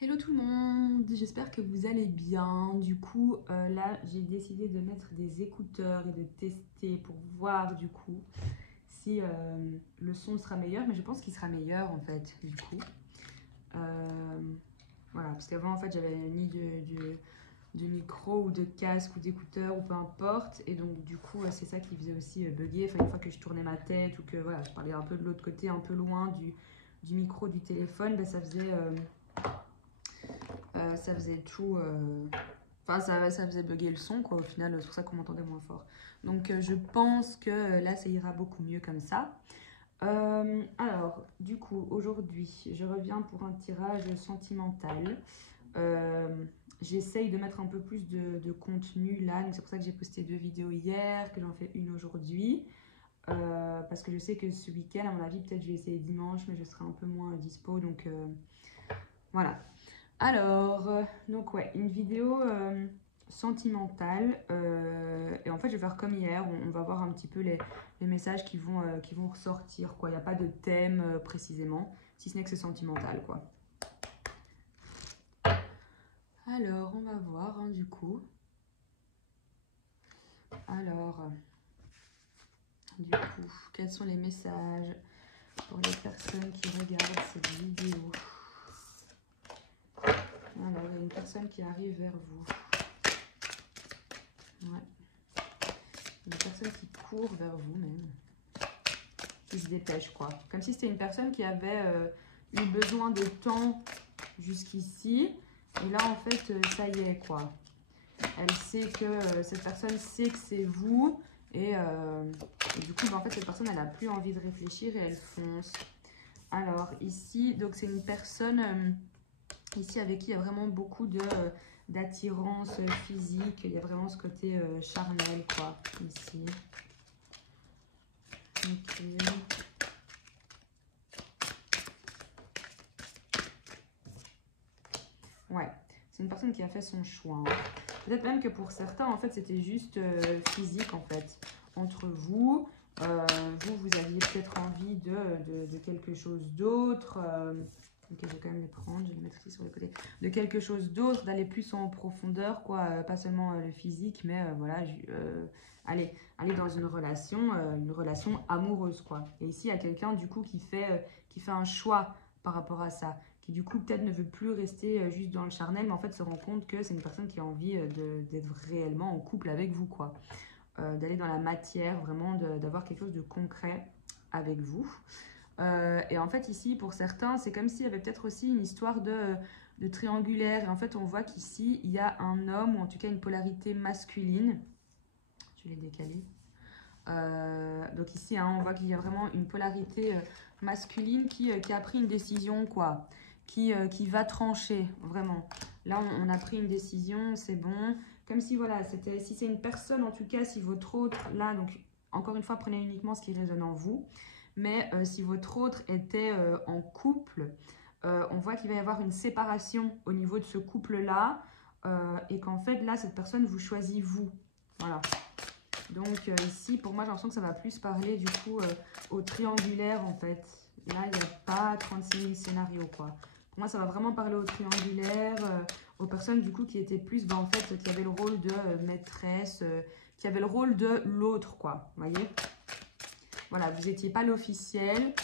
Hello tout le monde, j'espère que vous allez bien. Du coup, là, j'ai décidé de mettre des écouteurs et de tester pour voir du coup si le son sera meilleur. Mais je pense qu'il sera meilleur en fait, du coup. Euh, voilà, parce qu'avant en fait, j'avais ni de micro ou de casque ou d'écouteurs ou peu importe. Et donc du coup, c'est ça qui faisait aussi bugger. Enfin, une fois que je tournais ma tête ou que voilà, je parlais un peu de l'autre côté, un peu loin du micro du téléphone, ben, ça faisait tout. Enfin, ça faisait bugger le son, quoi. Au final, c'est pour ça qu'on m'entendait moins fort. Donc, je pense que là, ça ira beaucoup mieux comme ça. Alors, du coup, aujourd'hui, je reviens pour un tirage sentimental. Euh, J'essaye de mettre un peu plus de contenu là. Donc, c'est pour ça que j'ai posté 2 vidéos hier, que j'en fais une aujourd'hui. Parce que je sais que ce week-end, à mon avis, peut-être je vais essayer dimanche, mais je serai un peu moins dispo. Donc, voilà. Alors, donc ouais, une vidéo sentimentale. Et en fait, je vais faire comme hier. On va voir un petit peu les messages qui vont ressortir, quoi. Il n'y a pas de thème précisément, si ce n'est que c'est sentimental, quoi. Alors, on va voir, hein, du coup. Alors, du coup, quels sont les messages pour les personnes qui regardent cette vidéo? Alors, il y a une personne qui arrive vers vous. Ouais. Une personne qui court vers vous même. Qui se dépêche, quoi. Comme si c'était une personne qui avait eu besoin de temps jusqu'ici. Et là, en fait, ça y est, quoi. Elle sait que cette personne sait que c'est vous. Et du coup, en fait, cette personne, elle n'a plus envie de réfléchir et elle fonce. Alors, ici, donc c'est une personne ici avec qui il y a vraiment beaucoup d'attirance physique. Il y a vraiment ce côté charnel, quoi, ici. Ok. Ouais, c'est une personne qui a fait son choix, hein. Peut-être même que pour certains, en fait, c'était juste physique, en fait. Entre vous, vous aviez peut-être envie de quelque chose d'autre. Ok, je vais quand même les prendre, je vais les mettre ici sur le côté. De quelque chose d'autre, d'aller plus en profondeur, quoi. Pas seulement le physique, mais voilà, aller dans une relation amoureuse, quoi. Et ici, il y a quelqu'un, du coup, qui fait un choix par rapport à ça, qui du coup peut-être ne veut plus rester juste dans le charnel, mais en fait se rend compte que c'est une personne qui a envie d'être réellement en couple avec vous, quoi. D'aller dans la matière, vraiment d'avoir quelque chose de concret avec vous. Et en fait ici, pour certains, c'est comme s'il y avait peut-être aussi une histoire de triangulaire. Et en fait, on voit qu'ici, il y a un homme, ou en tout cas une polarité masculine. Je vais les décaler. Donc ici, hein, on voit qu'il y a vraiment une polarité masculine qui a pris une décision, quoi, qui va trancher, vraiment. Là, on a pris une décision, c'est bon. Comme si, voilà, si c'est une personne, en tout cas, si votre autre, là, donc, encore une fois, prenez uniquement ce qui résonne en vous. Mais si votre autre était en couple, on voit qu'il va y avoir une séparation au niveau de ce couple-là. Et qu'en fait, là, cette personne vous choisit vous. Voilà. Donc ici, pour moi, j'ai l'impression que ça va plus parler du coup au triangulaire en fait. Là, il n'y a pas 36 000 scénarios, quoi. Pour moi, ça va vraiment parler au triangulaire, aux personnes du coup qui étaient plus, en fait, qui avaient le rôle de maîtresse, qui avaient le rôle de l'autre, quoi. Vous voyez? Voilà, vous n'étiez pas l'officiel.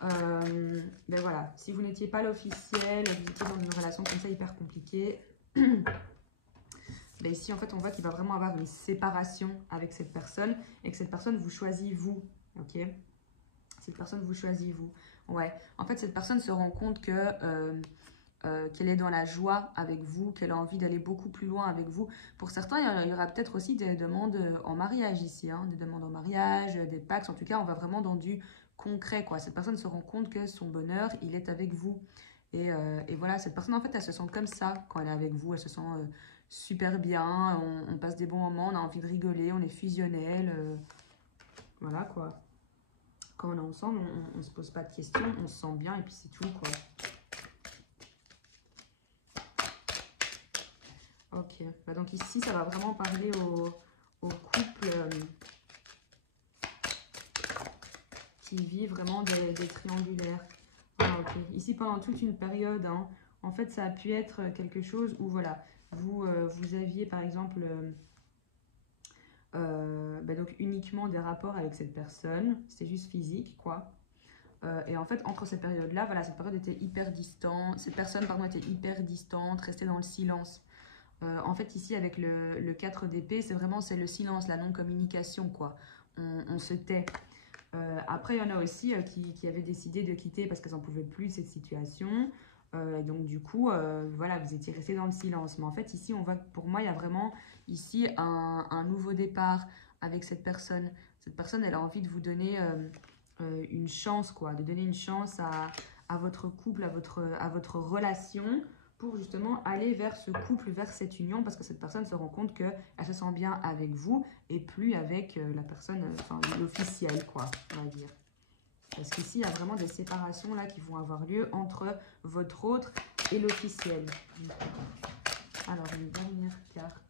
Ben voilà, si vous n'étiez pas l'officiel, vous étiez dans une relation comme ça hyper compliquée. Ben ici, en fait, on voit qu'il va vraiment avoir une séparation avec cette personne et que cette personne vous choisit vous, ok? Cette personne vous choisit vous. Ouais. En fait, cette personne se rend compte qu'elle est dans la joie avec vous, qu'elle a envie d'aller beaucoup plus loin avec vous. Pour certains, il y aura peut-être aussi des demandes en mariage ici, hein, des demandes en mariage, des pactes. En tout cas, on va vraiment dans du concret, quoi. Cette personne se rend compte que son bonheur, il est avec vous. Et voilà, cette personne, en fait, elle se sent comme ça quand elle est avec vous. Elle se sent super bien, on passe des bons moments, on a envie de rigoler, on est fusionnel. Voilà, quoi. Quand on est ensemble, on se pose pas de questions, on se sent bien et puis c'est tout, quoi. Ok, bah donc ici, ça va vraiment parler au couple qui vit vraiment des triangulaires. Ah, ok. Ici, pendant toute une période, hein, En fait, ça a pu être quelque chose où, voilà, vous aviez par exemple donc uniquement des rapports avec cette personne, c'était juste physique, quoi. Et en fait, entre ces périodes-là, voilà, cette période était hyper distante, cette personne, pardon, était hyper distante, restait dans le silence. En fait, ici, avec le 4 d'épée, c'est le silence, la non-communication, quoi. On se tait. Après, il y en a aussi qui avaient décidé de quitter parce qu'elles n'en pouvaient plus de cette situation. Et donc, du coup, voilà, vous étiez resté dans le silence. Mais en fait, ici, on voit que pour moi, il y a vraiment ici un nouveau départ avec cette personne. Cette personne, elle a envie de vous donner une chance, quoi, de donner une chance à votre couple, à votre relation, pour justement aller vers ce couple, vers cette union, parce que cette personne se rend compte qu'elle se sent bien avec vous et plus avec la personne, enfin l'officiel, quoi, on va dire. Parce qu'ici, il y a vraiment des séparations là qui vont avoir lieu entre votre autre et l'officiel. Alors, une dernière carte.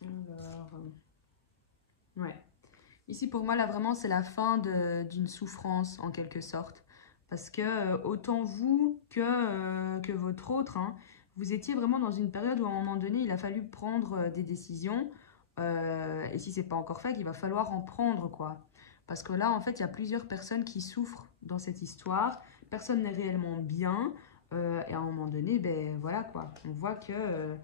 Alors, ouais. Ici, pour moi, là, vraiment, c'est la fin d'une souffrance, en quelque sorte. Parce que autant vous que votre autre, hein, vous étiez vraiment dans une période où, à un moment donné, il a fallu prendre des décisions. Et si c'est pas encore fait, il va falloir en prendre, quoi. Parce que là, en fait, il y a plusieurs personnes qui souffrent dans cette histoire. Personne n'est réellement bien. Et à un moment donné, ben voilà, quoi. On voit que...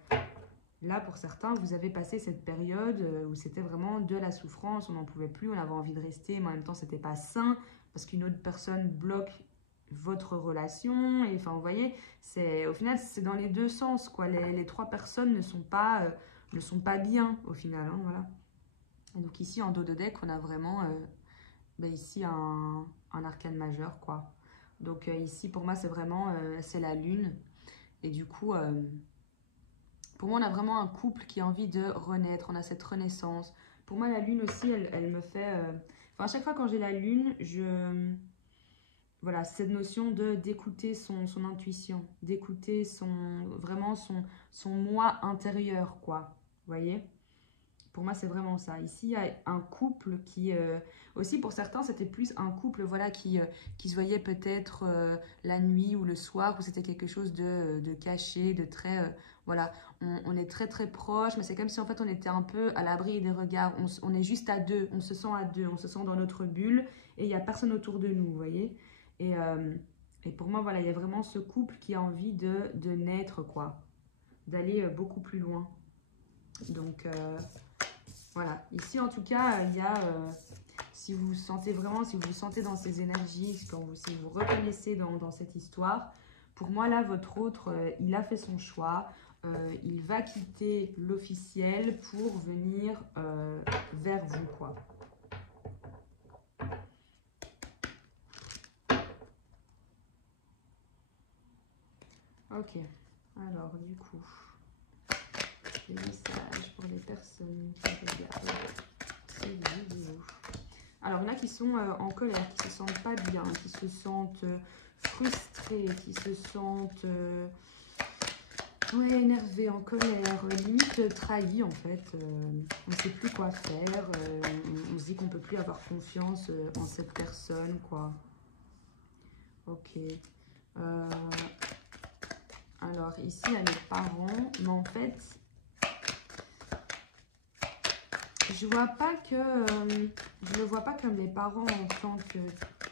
là, pour certains, vous avez passé cette période où c'était vraiment de la souffrance, on n'en pouvait plus, on avait envie de rester, mais en même temps, c'était pas sain parce qu'une autre personne bloque votre relation. Et enfin, vous voyez, au final, c'est dans les deux sens, quoi. Les trois personnes ne sont pas bien au final, hein, voilà. Et donc ici, en dos de deck, on a vraiment ici un arcane majeur, quoi. Donc ici, pour moi, c'est vraiment c'est la lune. Et du coup... pour moi, on a vraiment un couple qui a envie de renaître, on a cette renaissance. Pour moi, la lune aussi, elle me fait... Enfin, à chaque fois quand j'ai la lune, voilà, cette notion d'écouter son intuition, d'écouter vraiment son moi intérieur, quoi. Vous voyez? Pour moi, c'est vraiment ça. Ici, il y a un couple qui... aussi, pour certains, c'était plus un couple voilà, qui se voyait peut-être la nuit ou le soir, où c'était quelque chose de caché, de très... voilà, on est très très proche, mais c'est comme si en fait on était un peu à l'abri des regards. On est juste à deux, on se sent à deux, on se sent dans notre bulle, et il n'y a personne autour de nous, vous voyez? Et pour moi, voilà, il y a vraiment ce couple qui a envie de naître, quoi. D'aller beaucoup plus loin. Donc... voilà, ici en tout cas, il y a, si vous sentez vraiment, si vous vous sentez dans ces énergies, si vous reconnaissez dans cette histoire, pour moi là, votre autre, il a fait son choix, il va quitter l'officiel pour venir vers vous, quoi. Ok, alors du coup, les messages pour les personnes qui regardent cette vidéo. Alors, il y en a qui sont en colère, qui se sentent pas bien, qui se sentent frustrés, qui se sentent ouais, énervés, en colère, limite trahis en fait. On ne sait plus quoi faire, on se dit qu'on ne peut plus avoir confiance en cette personne, quoi. Ok. Alors, ici, il y a les parents, mais en fait... je le vois pas comme les parents en tant que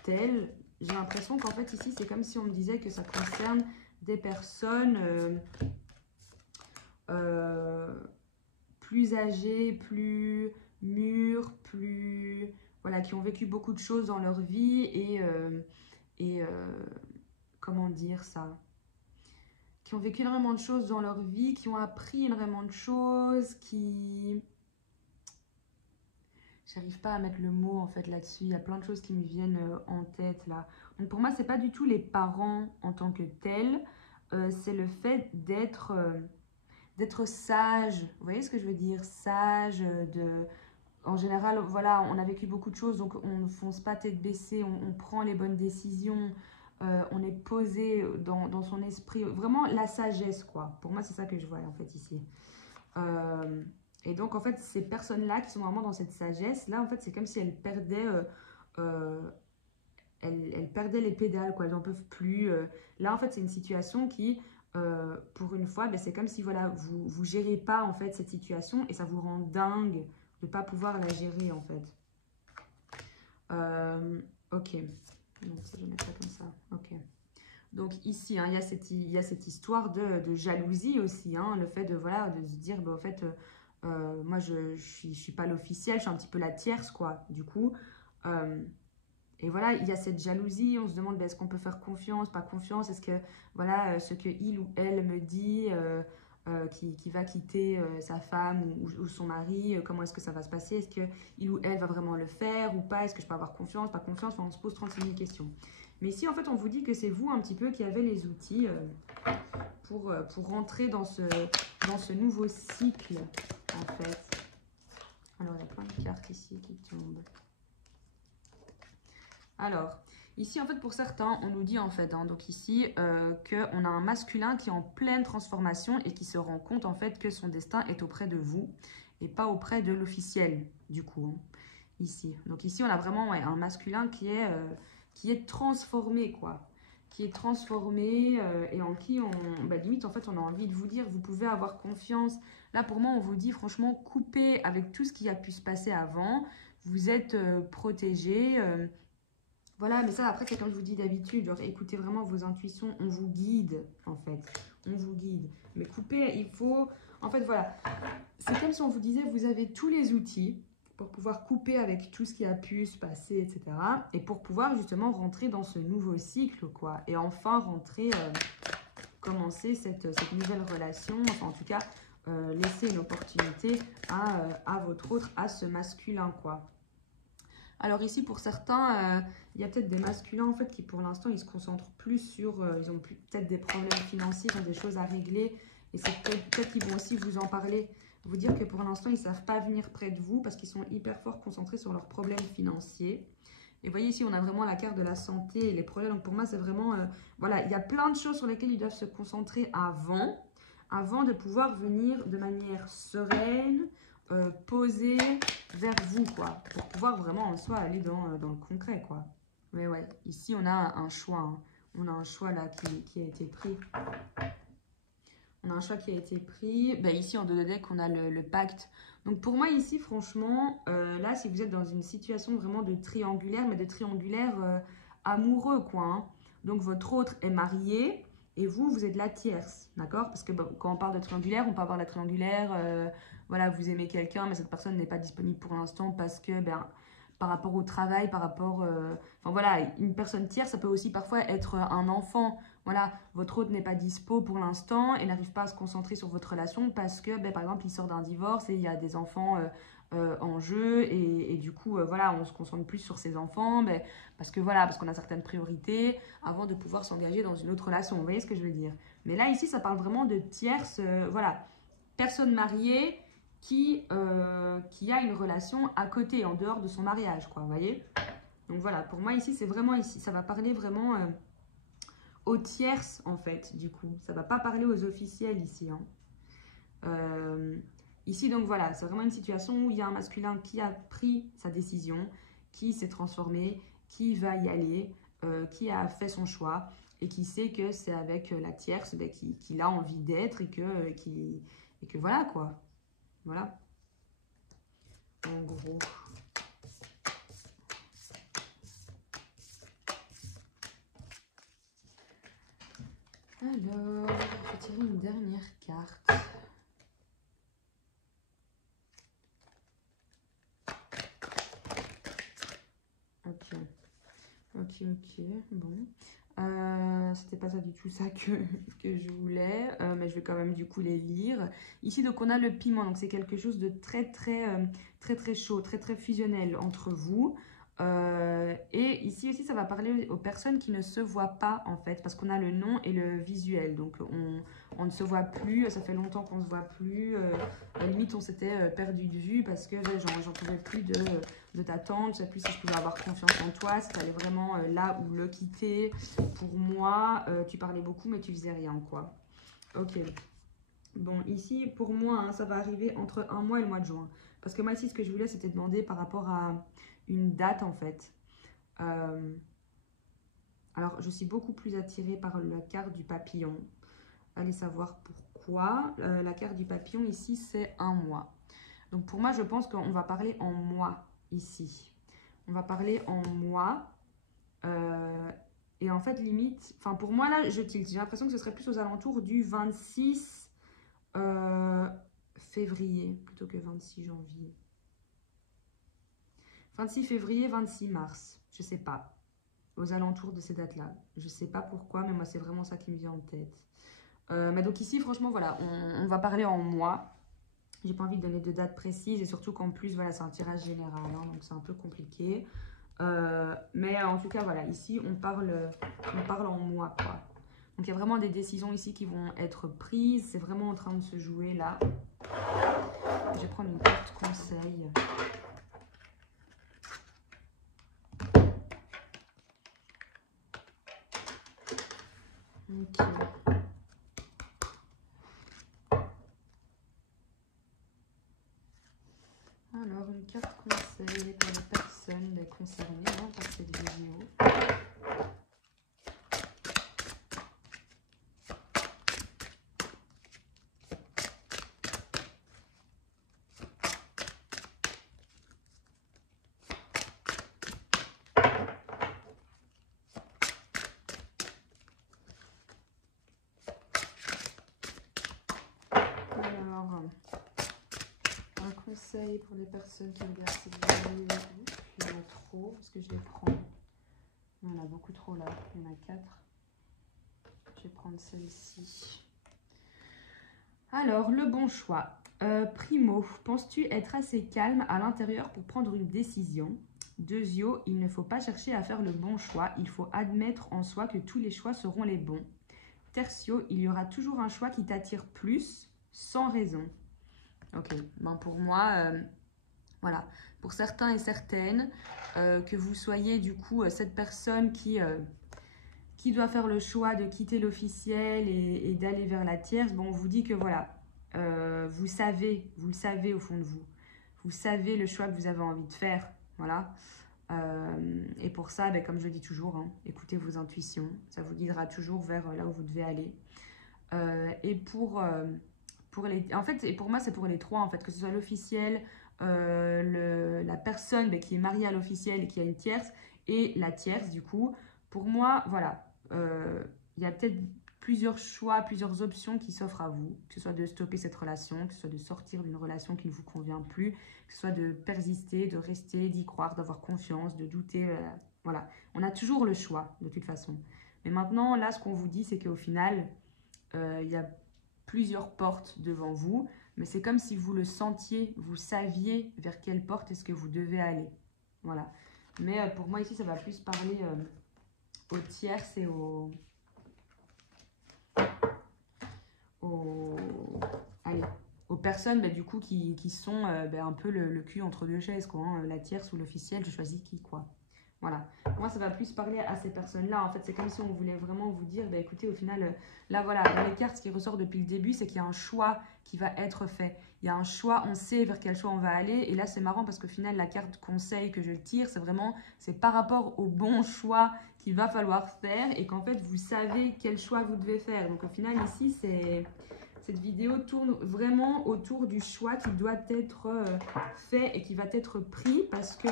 tels. J'ai l'impression qu'en fait ici c'est comme si on me disait que ça concerne des personnes plus âgées, plus mûres, plus voilà, qui ont vécu beaucoup de choses dans leur vie et comment dire ça, qui ont vécu énormément de choses dans leur vie, qui ont appris énormément de choses, qui... j'arrive pas à mettre le mot en fait là-dessus. Il y a plein de choses qui me viennent en tête là. Donc pour moi, c'est pas du tout les parents en tant que tels. C'est le fait d'être sage. Vous voyez ce que je veux dire? Sage, en général, voilà, on a vécu beaucoup de choses, donc on ne fonce pas tête baissée, on prend les bonnes décisions. on est posé dans son esprit. Vraiment la sagesse, quoi. Pour moi, c'est ça que je vois, en fait, ici. Et donc, en fait, ces personnes-là qui sont vraiment dans cette sagesse, là, en fait, c'est comme si elles perdaient... elles perdaient les pédales, quoi, elles n'en peuvent plus. Là, en fait, c'est une situation qui, pour une fois, ben, c'est comme si voilà, vous ne gérez pas en fait cette situation et ça vous rend dingue de ne pas pouvoir la gérer en fait. Ok, donc ça, je vais mettre ça comme ça. Ok. Donc ici, hein, il y a cette histoire de jalousie aussi, hein, le fait de, voilà, de se dire, bah, en fait, moi, je suis pas l'officiel, je suis un petit peu la tierce, quoi, du coup. Et voilà, il y a cette jalousie, on se demande ben, est-ce qu'on peut faire confiance, pas confiance, est-ce que voilà, ce que il ou elle me dit, qui va quitter sa femme ou son mari, comment est-ce que ça va se passer, est-ce que il ou elle va vraiment le faire ou pas, est-ce que je peux avoir confiance, pas confiance, enfin, on se pose 36 000 questions. Mais ici, en fait, on vous dit que c'est vous un petit peu qui avez les outils pour rentrer dans ce nouveau cycle, en fait. Alors, il y a plein de cartes ici qui tombent. Alors, ici, en fait, pour certains, on nous dit, en fait, hein, donc ici, qu'on a un masculin qui est en pleine transformation et qui se rend compte, en fait, que son destin est auprès de vous et pas auprès de l'officiel, du coup, hein, ici. Donc ici, on a vraiment ouais, un masculin qui est transformé, quoi. Qui est transformé et en qui, bah, limite, en fait, on a envie de vous dire, vous pouvez avoir confiance. Là, pour moi, on vous dit, franchement, coupez avec tout ce qui a pu se passer avant. Vous êtes protégé. Voilà, mais ça, après, c'est comme je vous dis d'habitude, genre, écoutez vraiment vos intuitions, on vous guide, en fait, on vous guide. Mais couper, il faut, en fait, voilà, c'est comme si on vous disait, vous avez tous les outils pour pouvoir couper avec tout ce qui a pu se passer, etc. Et pour pouvoir, justement, rentrer dans ce nouveau cycle, quoi. Et enfin, rentrer, commencer cette nouvelle relation, enfin, en tout cas, laisser une opportunité à votre autre, à ce masculin, quoi. Alors ici, pour certains, il y a peut-être des masculins en fait qui pour l'instant, ils se concentrent plus sur, ils ont peut-être des problèmes financiers, ils ont des choses à régler. Et c'est peut-être qu'ils vont aussi vous en parler, vous dire que pour l'instant, ils ne savent pas venir près de vous parce qu'ils sont hyper fort concentrés sur leurs problèmes financiers. Et vous voyez ici, on a vraiment la carte de la santé et les problèmes. Donc pour moi, c'est vraiment, voilà, il y a plein de choses sur lesquelles ils doivent se concentrer avant de pouvoir venir de manière sereine, posée vers vous, quoi, pour pouvoir vraiment en soi aller dans le concret, quoi. Mais ouais, ici on a un choix, hein. On a un choix là qui a été pris. On a un choix qui a été pris. Ben, ici en deux de deck, on a le pacte. Donc pour moi ici, franchement, là si vous êtes dans une situation vraiment de triangulaire, mais de triangulaire amoureux, quoi, hein. Donc votre autre est marié et vous êtes la tierce, d'accord? Parce que bon, quand on parle de triangulaire, on peut avoir la triangulaire, voilà, vous aimez quelqu'un, mais cette personne n'est pas disponible pour l'instant parce que, ben, par rapport au travail, par rapport... enfin voilà, une personne tierce, ça peut aussi parfois être un enfant. Voilà, votre hôte n'est pas dispo pour l'instant et n'arrive pas à se concentrer sur votre relation parce que, ben, par exemple, il sort d'un divorce et il y a des enfants en jeu et du coup, voilà, on se concentre plus sur ses enfants ben, parce que voilà, parce qu'on a certaines priorités avant de pouvoir s'engager dans une autre relation. Vous voyez ce que je veux dire? Mais là, ici, ça parle vraiment de tierce, voilà, personne mariée qui a une relation à côté, en dehors de son mariage, quoi, vous voyez? Donc voilà, pour moi, ici, c'est vraiment ici, ça va parler vraiment... aux tierces en fait du coup, ça va pas parler aux officiels ici, hein. Ici donc voilà, c'est vraiment une situation où il y a un masculin qui a pris sa décision, qui s'est transformé, qui va y aller, qui a fait son choix et qui sait que c'est avec la tierce ben, qu'il a envie d'être et que voilà quoi, voilà en gros. Alors, je vais tirer une dernière carte. Ok, bon. C'était pas ça du tout ça que je voulais, mais je vais quand même du coup les lire. Ici, donc on a le piment, donc c'est quelque chose de très chaud, très fusionnel entre vous. Et ici aussi, ça va parler aux personnes qui ne se voient pas, en fait, parce qu'on a le nom et le visuel. Donc, on ne se voit plus, ça fait longtemps qu'on ne se voit plus. À la limite, on s'était perdu de vue parce que j'en pouvais plus de t'attendre. Je ne sais plus si je pouvais avoir confiance en toi, si tu allais vraiment là ou le quitter. Pour moi, tu parlais beaucoup, mais tu faisais rien, quoi. Ok. Bon, ici, pour moi, hein, ça va arriver entre un mois et le mois de juin. Parce que moi, ici, ce que je voulais, c'était demander par rapport à une date, en fait. Alors, je suis beaucoup plus attirée par la carte du papillon. Allez savoir pourquoi. La carte du papillon, ici, c'est un mois. Donc, pour moi, je pense qu'on va parler en mois, ici. On va parler en mois. Et en fait, limite... Enfin, pour moi, là, je tilte. J'ai l'impression que ce serait plus aux alentours du 26... février plutôt que 26 janvier. 26 février, 26 mars. Je sais pas. Aux alentours de ces dates-là. Je sais pas pourquoi, mais moi, c'est vraiment ça qui me vient en tête. Mais donc ici, franchement, voilà, on va parler en mois. J'ai pas envie de donner de date précise et surtout qu'en plus, voilà, c'est un tirage général, hein, donc c'est un peu compliqué. Mais en tout cas, voilà, ici, on parle en mois, quoi. Donc il y a vraiment des décisions ici qui vont être prises. C'est vraiment en train de se jouer là. Je vais prendre une carte conseil. Ok. Alors, une carte conseil pour les personnes concernées par cette vidéo. Alors, un conseil pour les personnes qui regardent cette vidéo. Il y en a trop, parce que je les prends. Il y en a beaucoup trop là, il y en a 4. Je vais prendre celle-ci. Alors, le bon choix. Primo, penses-tu être assez calme à l'intérieur pour prendre une décision? Deuxio, il ne faut pas chercher à faire le bon choix, il faut admettre en soi que tous les choix seront les bons. Tertio, il y aura toujours un choix qui t'attire plus, sans raison. Ok, ben pour moi, voilà. Pour certains et certaines, que vous soyez du coup cette personne qui doit faire le choix de quitter l'officiel et d'aller vers la tierce, bon, on vous dit que voilà, vous le savez au fond de vous. Vous savez le choix que vous avez envie de faire, voilà. Et pour ça, ben, comme je dis toujours, hein, écoutez vos intuitions, ça vous guidera toujours vers là où vous devez aller. Et pour les... En fait, et pour moi, c'est pour les trois, en fait, que ce soit l'officiel, la personne ben, qui est mariée à l'officiel et qui a une tierce, et la tierce, du coup. Pour moi, voilà, il y a peut-être plusieurs choix, plusieurs options qui s'offrent à vous, que ce soit de stopper cette relation, que ce soit de sortir d'une relation qui ne vous convient plus, que ce soit de persister, de rester, d'y croire, d'avoir confiance, de douter, voilà. On a toujours le choix, de toute façon. Mais maintenant, là, ce qu'on vous dit, c'est qu'au final, il y a plusieurs portes devant vous, mais c'est comme si vous le sentiez, vous saviez vers quelle porte est-ce que vous devez aller. Voilà. Mais pour moi, ici, ça va plus parler aux tierces et allez, aux personnes du coup qui sont un peu le cul entre deux chaises, quoi, hein, la tierce ou l'officiel, je choisis qui, quoi. Voilà. Moi, ça va plus parler à ces personnes-là. En fait, c'est comme si on voulait vraiment vous dire, écoutez, au final, là, voilà, dans les cartes, ce qui ressort depuis le début, c'est qu'il y a un choix qui va être fait. Il y a un choix, on sait vers quel choix on va aller. Et là, c'est marrant parce qu'au final, la carte conseil que je tire, c'est par rapport au bon choix qu'il va falloir faire et qu'en fait, vous savez quel choix vous devez faire. Donc, au final, ici, cette vidéo tourne vraiment autour du choix qui doit être fait et qui va être pris parce que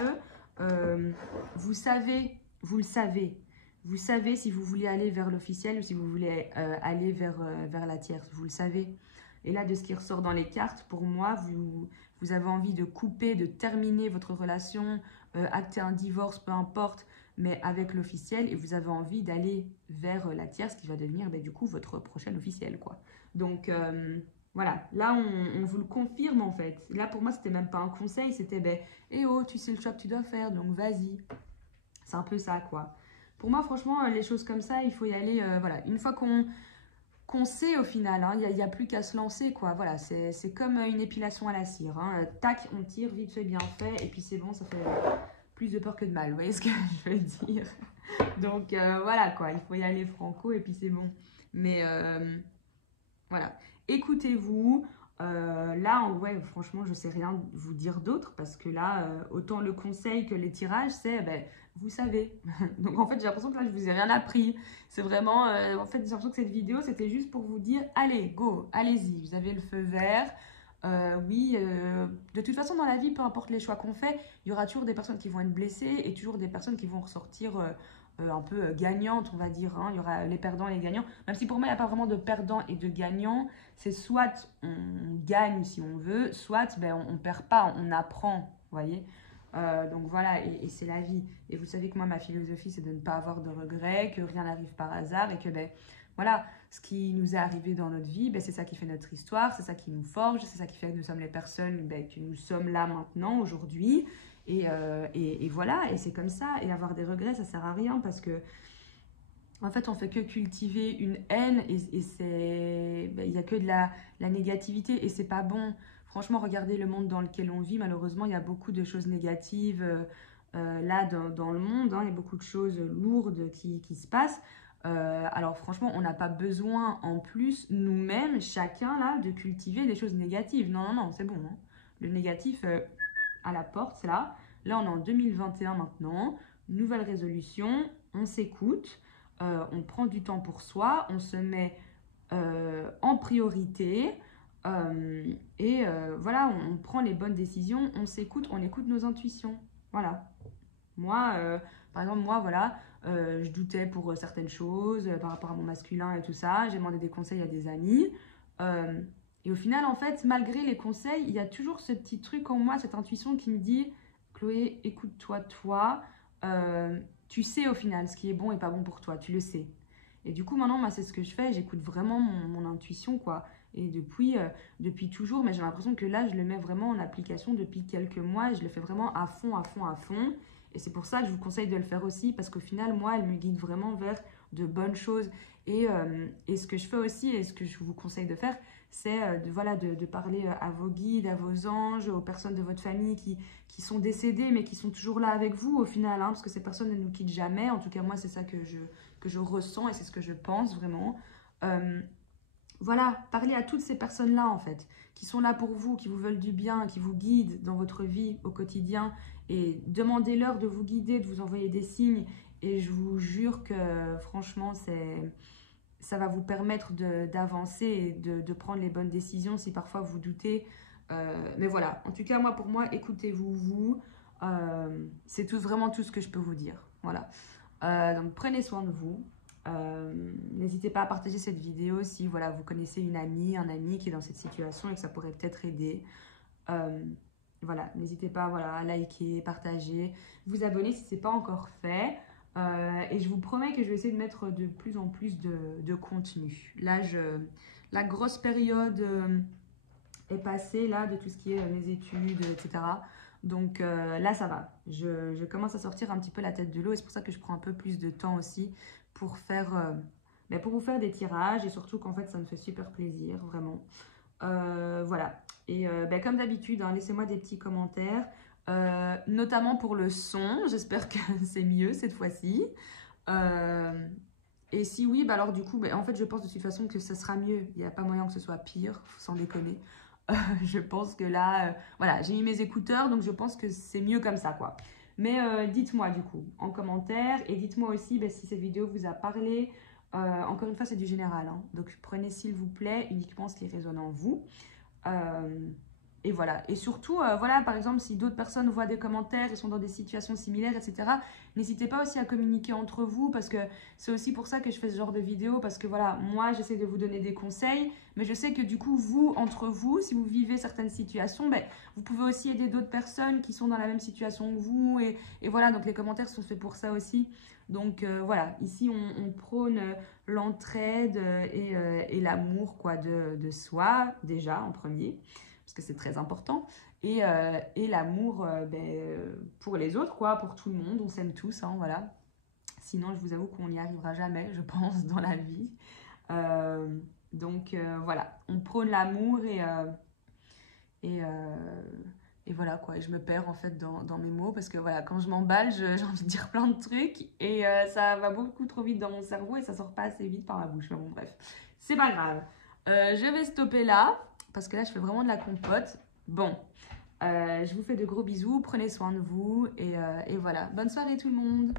vous le savez. Vous savez si vous voulez aller vers l'officiel ou si vous voulez aller vers la tierce. Vous le savez. Et là, de ce qui ressort dans les cartes, pour moi, vous avez envie de couper, de terminer votre relation, acter un divorce, peu importe, mais avec l'officiel. Et vous avez envie d'aller vers la tierce qui va devenir du coup votre prochaine officielle, quoi. Donc, Voilà, là on vous le confirme en fait. Là pour moi c'était même pas un conseil, c'était ben, eh oh, tu sais le choix que tu dois faire, donc vas-y. C'est un peu ça quoi. Pour moi franchement les choses comme ça, il faut y aller, voilà, une fois qu'on sait au final, hein, il n'y a plus qu'à se lancer quoi. Voilà, c'est comme une épilation à la cire. Hein. Tac, on tire, vite fait, bien fait, et puis c'est bon, ça fait plus de peur que de mal, vous voyez ce que je veux dire. Donc voilà quoi, il faut y aller franco et puis c'est bon. Mais voilà, écoutez-vous. Là, ouais, franchement, je sais rien vous dire d'autre parce que là, autant le conseil que les tirages, c'est, ben, vous savez. Donc en fait, j'ai l'impression que là, je vous ai rien appris. C'est vraiment, en fait, j'ai l'impression que cette vidéo, c'était juste pour vous dire, allez, go, allez-y, vous avez le feu vert. Oui, de toute façon, dans la vie, peu importe les choix qu'on fait, il y aura toujours des personnes qui vont être blessées et toujours des personnes qui vont ressortir un peu gagnantes, on va dire. Hein. Il y aura les perdants et les gagnants. Même si pour moi, il n'y a pas vraiment de perdants et de gagnants. C'est soit on gagne si on veut, soit ben, on ne perd pas, on apprend, vous voyez. Donc voilà, et c'est la vie. Et vous savez que moi, ma philosophie, c'est de ne pas avoir de regrets, que rien n'arrive par hasard et que, ben, voilà, ce qui nous est arrivé dans notre vie, ben, c'est ça qui fait notre histoire, c'est ça qui nous forge, c'est ça qui fait que nous sommes les personnes ben, que nous sommes là maintenant, aujourd'hui. Et voilà, et c'est comme ça. Et avoir des regrets, ça sert à rien parce que, en fait, on fait que cultiver une haine et c'est, ben, il n'y a que de la négativité et c'est pas bon. Franchement, regardez le monde dans lequel on vit. Malheureusement, il y a beaucoup de choses négatives là dans le monde. Hein. Il y a beaucoup de choses lourdes qui se passent. Alors franchement, on n'a pas besoin en plus, nous-mêmes, chacun là, de cultiver des choses négatives. Non, non, non, c'est bon. Hein. Le négatif à la porte, c'est là. Là, on est en 2021 maintenant. Nouvelle résolution, on s'écoute. On prend du temps pour soi, on se met en priorité voilà, on prend les bonnes décisions, on s'écoute, on écoute nos intuitions. Voilà. Moi, par exemple, moi, voilà, je doutais pour certaines choses par rapport à mon masculin et tout ça. J'ai demandé des conseils à des amis. Et au final, en fait, malgré les conseils, il y a toujours ce petit truc en moi, cette intuition qui me dit, Chloé, écoute-toi, toi. Tu sais au final ce qui est bon et pas bon pour toi, tu le sais. Et du coup, maintenant, moi, c'est ce que je fais, j'écoute vraiment mon intuition, quoi. Et depuis toujours, mais j'ai l'impression que là, je le mets vraiment en application depuis quelques mois et je le fais vraiment à fond, à fond, à fond. Et c'est pour ça que je vous conseille de le faire aussi, parce qu'au final, moi, elle me guide vraiment vers de bonnes choses. Et ce que je fais aussi, et ce que je vous conseille de faire, c'est voilà, de parler à vos guides, à vos anges, aux personnes de votre famille qui sont décédées, mais qui sont toujours là avec vous au final, hein, parce que ces personnes ne nous quittent jamais. En tout cas, moi, c'est ça que je ressens et c'est ce que je pense vraiment. Voilà, parlez à toutes ces personnes-là, en fait, qui sont là pour vous, qui vous veulent du bien, qui vous guident dans votre vie au quotidien. Et demandez-leur de vous guider, de vous envoyer des signes. Et je vous jure que, franchement, ça va vous permettre d'avancer et de prendre les bonnes décisions si parfois vous doutez. Mais voilà, en tout cas, moi, pour moi, écoutez-vous, vous. C'est vraiment tout ce que je peux vous dire. Voilà. Donc, prenez soin de vous. N'hésitez pas à partager cette vidéo si voilà, vous connaissez une amie, un ami qui est dans cette situation et que ça pourrait peut-être aider. Voilà, n'hésitez pas voilà, à liker, partager, vous abonner si ce n'est pas encore fait. Et je vous promets que je vais essayer de mettre de plus en plus de contenu. Là, la grosse période est passée là, de tout ce qui est mes études, etc. Donc là, ça va. Je commence à sortir un petit peu la tête de l'eau et c'est pour ça que je prends un peu plus de temps aussi pour pour vous faire des tirages et surtout qu'en fait, ça me fait super plaisir, vraiment. Voilà. Et comme d'habitude, hein, laissez-moi des petits commentaires, notamment pour le son. J'espère que c'est mieux cette fois-ci. Et si oui, alors du coup, en fait, je pense de toute façon que ça sera mieux. Il n'y a pas moyen que ce soit pire, sans déconner. Je pense que là, voilà, j'ai mis mes écouteurs, donc je pense que c'est mieux comme ça, quoi. Mais dites-moi du coup en commentaire et dites-moi aussi si cette vidéo vous a parlé. Encore une fois, c'est du général, hein, donc prenez s'il vous plaît uniquement ce qui résonne en vous. Et voilà. Et surtout, voilà, par exemple, si d'autres personnes voient des commentaires et sont dans des situations similaires, etc., n'hésitez pas aussi à communiquer entre vous parce que c'est aussi pour ça que je fais ce genre de vidéo parce que voilà, moi, j'essaie de vous donner des conseils, mais je sais que du coup, vous, entre vous, si vous vivez certaines situations, ben, vous pouvez aussi aider d'autres personnes qui sont dans la même situation que vous. Et voilà, donc les commentaires sont faits pour ça aussi. Donc voilà, ici, on prône l'entraide et l'amour quoi de soi, déjà, en premier parce que c'est très important, et l'amour pour les autres, quoi, pour tout le monde, on s'aime tous, hein, voilà. Sinon, je vous avoue qu'on n'y arrivera jamais, je pense, dans la vie. Donc, voilà, on prône l'amour et, et voilà, quoi. Et je me perds, en fait, dans mes mots, parce que, voilà, quand je m'emballe, j'ai envie de dire plein de trucs, et ça va beaucoup trop vite dans mon cerveau, et ça sort pas assez vite par ma bouche. Mais bon, bref, c'est pas grave. Je vais stopper là parce que là, je fais vraiment de la compote. Bon, je vous fais de gros bisous, prenez soin de vous et voilà. Bonne soirée tout le monde!